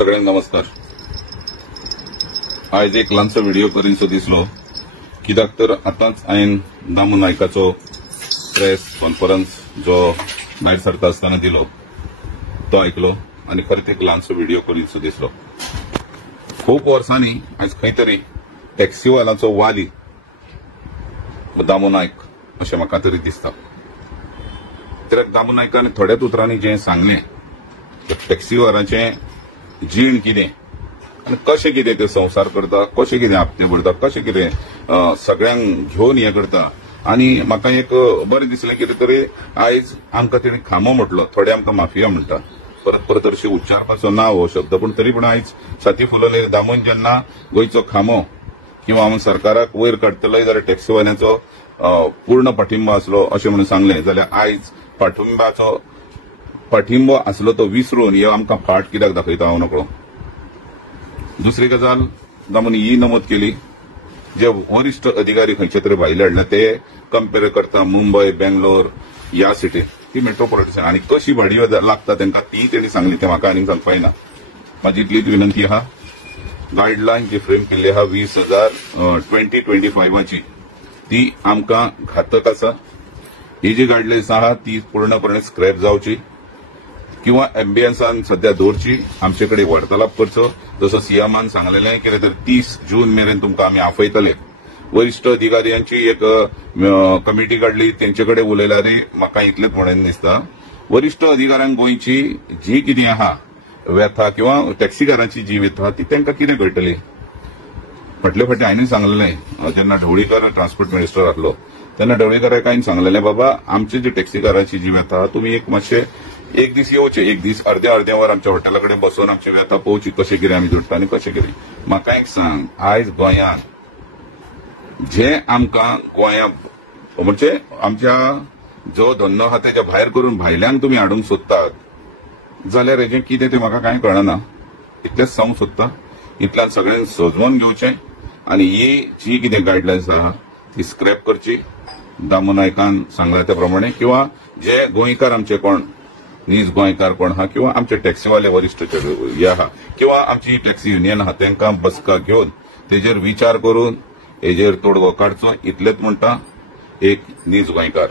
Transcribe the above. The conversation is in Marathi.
सगळ्यांक नमस्कार। आज एक ल्हानसो व्हिडिओ करीनसो दिसलो, कित्याक तर आतांच हांवें दामू नायकाचो प्रेस कॉन्फरन्स जो भायर सरता आसतना दिलो तो आयकलो आनी खरेंच एक ल्हानसो व्हिडिओ करीनसो दिसलो। खूब वर्सांनी आज खंय तरी टॅक्सीवालांचो वाली दामू नायक अशें म्हाका तरी दिसता। कित्याक दामू नायकान थोड्याच उतरांनी जें सांगलें टॅक्सीवारांचें जीण कितें आनी कशें कितें ते संसार करता, कशें कितें आपणे भरता, कशें कितें सगळ्यांक घेवन हें करता। आनी म्हाका एक बरें दिसलें कितें तरी आयज आमकां तेणी खामो म्हटलो, थोडे आमकां माफिया म्हणटा, परत परत हरशी उच्चारपाचो ना हो शब्द, पूण तरी पूण आयज छाती फुलोवले दामून जेन्ना गोंयचो खामो किंवा आमी सरकाराक वयर काडटले जाल्यार टॅक्सीवाल्यांचो पूर्ण पाठिंबो आसलो अशें म्हणून सांगलें, जाल्यार आयज पाठिंबो आसलो तो विसरून हे आमकां फाट कित्याक दाखयता हांव नकळो। दुसरी गजाल दामून ही नमूद केली, जे वरिष्ठ अधिकारी खंयचे तरी भायले हाडला ते कंपेर करता मुंबय बेंगलोर ह्या सिटीन ती मेट्रोपॉलिटन आनी कशी भाडयो लागता तांकां ती तेणी सांगली, ते म्हाका आनीक सांगपाक ना। म्हाजी इतलीच विनंती आहा, गायडलायन जी फ्रेम केल्ली आहा 20,2025ची ती आमकां घातक आसा। ही जी गायडलायन्स आहा ती पूर्णपणे स्क्रॅप जावची किंवा एम्बियन्सान सध्या दवरची, आमचे कडेन वार्तालाप करचो। जसो सीएमान सांगलेलें कितें तर 30 जून मेरेन तुमकां आमी आफयतले। वरिष्ठ अधिकाऱ्यांची एक कमिटी काडली, तेंचे कडेन उलयल्यार म्हाका इतलेंच म्हणून दिसता, वरिष्ठ अधिकाऱ्यांक गोंयची जी कितें आहा व्यथा किंवा टॅक्सीकारांची जी व्यथा ती तांकां कितें कळटली। फाटले फावटी हांवें सांगलेलें जेन्ना ढवळीकर ट्रान्सपोर्ट मिनिस्टर आसलो तेन्ना ढवळीकराक हांवें सांगलेलें, बाबा आमची जी टॅक्सीकारांची जी व्यथा तुमी एक मातशें एक दीस येवचे, एक दीस अर्दे वर आमच्या हॉटेला कडेन बसून आमची व्यथा पळोवची कशें कितें आमी जोडटा आनी कशें कितें। म्हाका एक सांग, आयज गोंयांत जे आमकां गोंयांत म्हणजे आमच्या जो धंदो आहा तेच्या भायर करून भायल्यांक तुमी हाडूंक सोदतात जाल्यार हेजें कितें तें म्हाका कांय कळना। इतलेंच सांगूंक सोदता, इतल्यान सगळ्यांनी सजवून घेवचें आनी ही जी कितें गायडलायन्स आहा ती स्क्रॅप करची दामू नायकान सांगला त्या प्रमाणे, किंवा जे गोंयकार आमचे कोण नीज गोंयकार कोण आहा किंवा आमचे टॅक्सीवाले वरिष्ठ हे आहा किंवा आमची टॅक्सी युनियन आहा तांकां बसका घेवन तेजेर विचार करून हेजेर तोडगो काडचो, इतलेंच म्हणटा एक नीज गोंयकार।